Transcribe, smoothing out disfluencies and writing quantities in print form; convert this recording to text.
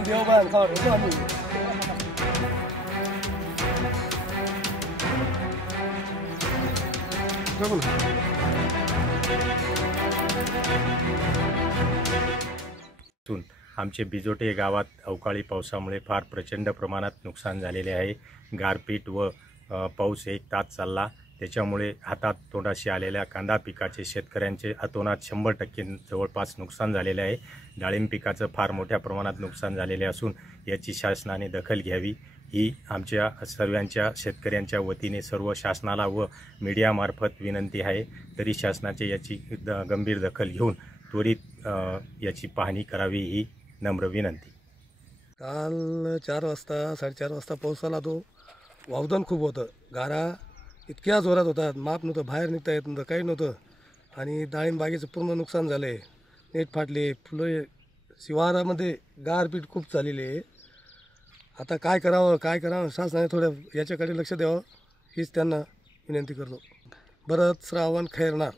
देवबान खाऊ आम्ही आमचे बिजोटे गावात अवकाळी पावसामुळे फार प्रचंड प्रमाणात नुकसान झालेले आहे। गारपीट व पाऊस एक तास चालला, त्याच्यामुळे हातात तोंडाशी आलेल्या कांदा पिकाचे शेतकऱ्यांचे अतोनात 100% जवळपास नुकसान झालेले आहे। डाळिंब पिकाचं फार मोठ्या प्रमाणात नुकसान झालेले असून याची शासनाने दखल घ्यावी ही आमच्या सर्वांच्या शेतकऱ्यांच्या वतीने सर्व शासनाला व मीडियामार्फत विनंती आहे। तरी शासनाचे याची गंभीर दखल घेऊन त्वरित याची पाहणी करावी ही नम्र विनंती। काल 4 वाजता 4:30 वाजता पाऊस आला, तो वावदन खूप होतं, गारा इतक्या जोरात होतात, माप नव्हतं, बाहेर निघता येत नव्हतं, काही नव्हतं आणि डाळिंब बागेचं पूर्ण नुकसान झाले, नेट फाटले, फुलं शिवारामध्ये गारपीट खूप झालेली आहे। आता काय करावं शासनाने थोडं याच्याकडे लक्ष द्यावं हीच त्यांना विनंती करतो। भरत श्रावण खैरनार।